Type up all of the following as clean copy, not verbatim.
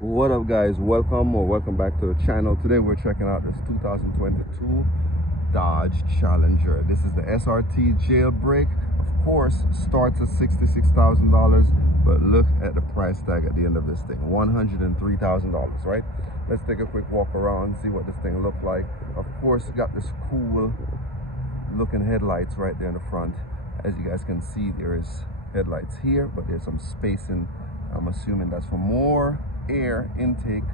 What up, guys? Welcome back to the channel. Today we're checking out this 2022 Dodge Challenger. This is the SRT Jailbreak. Of course, starts at $66,000, but look at the price tag at the end of this thing, $103,000, right? Let's take a quick walk around, see what this thing looks like. Of course, got this cool looking headlights right there in the front. As you guys can see, there is headlights here, but there's some spacing. I'm assuming that's for more air intake.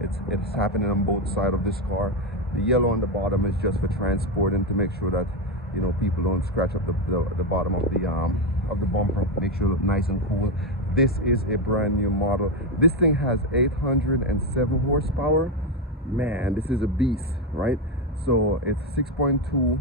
It's happening on both sides of this car. The yellow on the bottom is just for transporting, to make sure that, you know, people don't scratch up the bottom of the bumper. Make sure it looks nice and cool. This is a brand new model. This thing has 807 horsepower. Man, this is a beast, right? So it's 6.2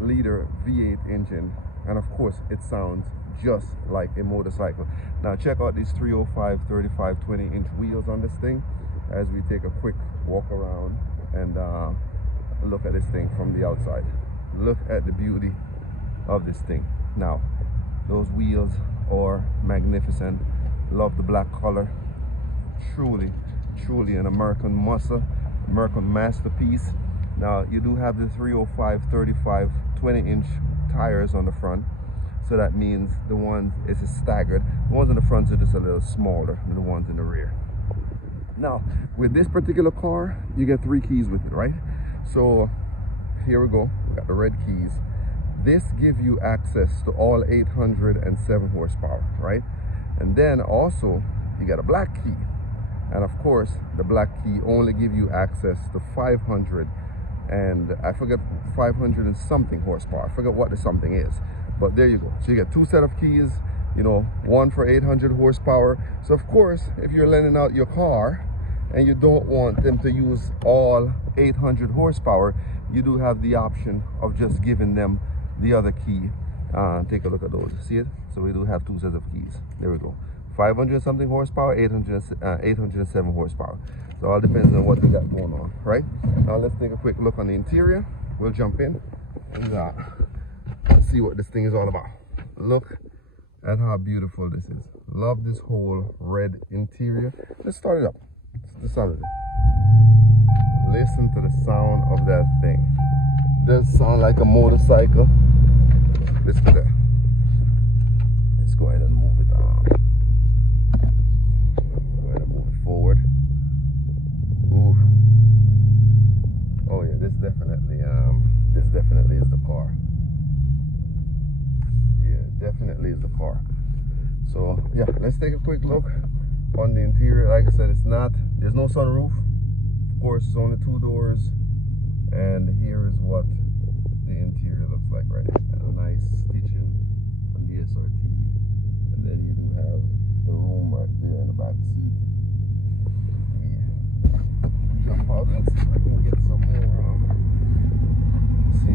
liter V8 engine, and of course it sounds just like a motorcycle. Now check out these 305 35 20-inch wheels on this thing as we take a quick walk around and look at this thing from the outside. Look at the beauty of this thing. Now those wheels are magnificent. Love the black color. Truly an American muscle, American masterpiece. Now you do have the 305 35 20-inch tires on the front, so that means the ones is staggered. The ones in the front are just a little smaller than the ones in the rear. Now with this particular car, you get 3 keys with it, right? So here we go. We got the red keys. This gives you access to all 807 horsepower, right? And then also you got a black key, and of course the black key only gives you access to 500 and I forget 500 and something horsepower. I forget what the something is, but there you go. So you get 2 set of keys, you know, one for 800 horsepower. So of course, if you're lending out your car and you don't want them to use all 800 horsepower, you do have the option of just giving them the other key. Take a look at those. See it? So we do have 2 sets of keys. There we go. 500 something horsepower, 807 horsepower. So all depends on what we got going on, right? Now let's take a quick look on the interior. We'll jump in and let's see what this thing is all about. Look at how beautiful this is. Love this whole red interior. Let's start it up. Let's start it. Listen to the sound of that thing. Does sound like a motorcycle. Listen to that. Let's go ahead and move it on. Go ahead and move it forward. Ooh. Oh yeah, this definitely is the car. Yeah, definitely is the car. So yeah, let's take a quick look on the interior. Like I said, there's no sunroof. Of course, it's only 2 doors. And here is what the interior looks like right here. And a nice stitching on the SRT. And then you do have the room right there in the back seat. Yeah. Jump out and see if I can get some more. See I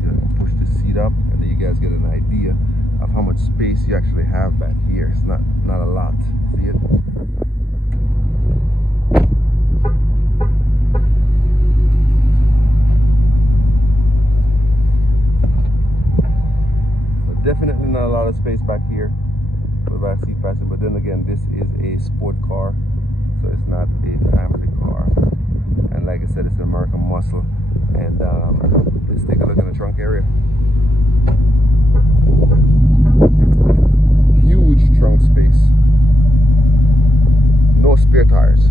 can push the seat up, and then you guys get an idea of how much space you actually have back here. It's not a lot. See it? Definitely not a lot of space back here for the back seat passenger, but then again, this is a sport car, so it's not a family car. And like I said, it's an American muscle. And let's take a look in the trunk area. Huge trunk space. No spare tires.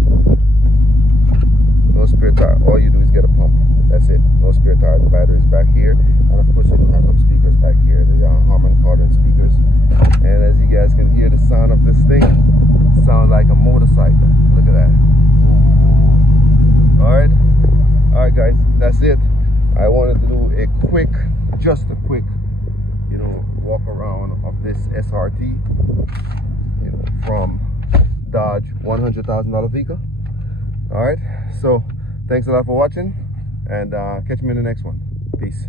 No spare tire. All you do is get a pump. That's it. No spare tires. The battery's back here, and of course you do have some speakers back here, the Harman Kardon speakers. And as you guys can hear, the sound of this thing sounds like a motorcycle. Look at that. All right, guys. That's it. I wanted to do just a quick, you know, walk around of this SRT, you know, from Dodge $100,000 vehicle. All right. So thanks a lot for watching. And catch me in the next one. Peace.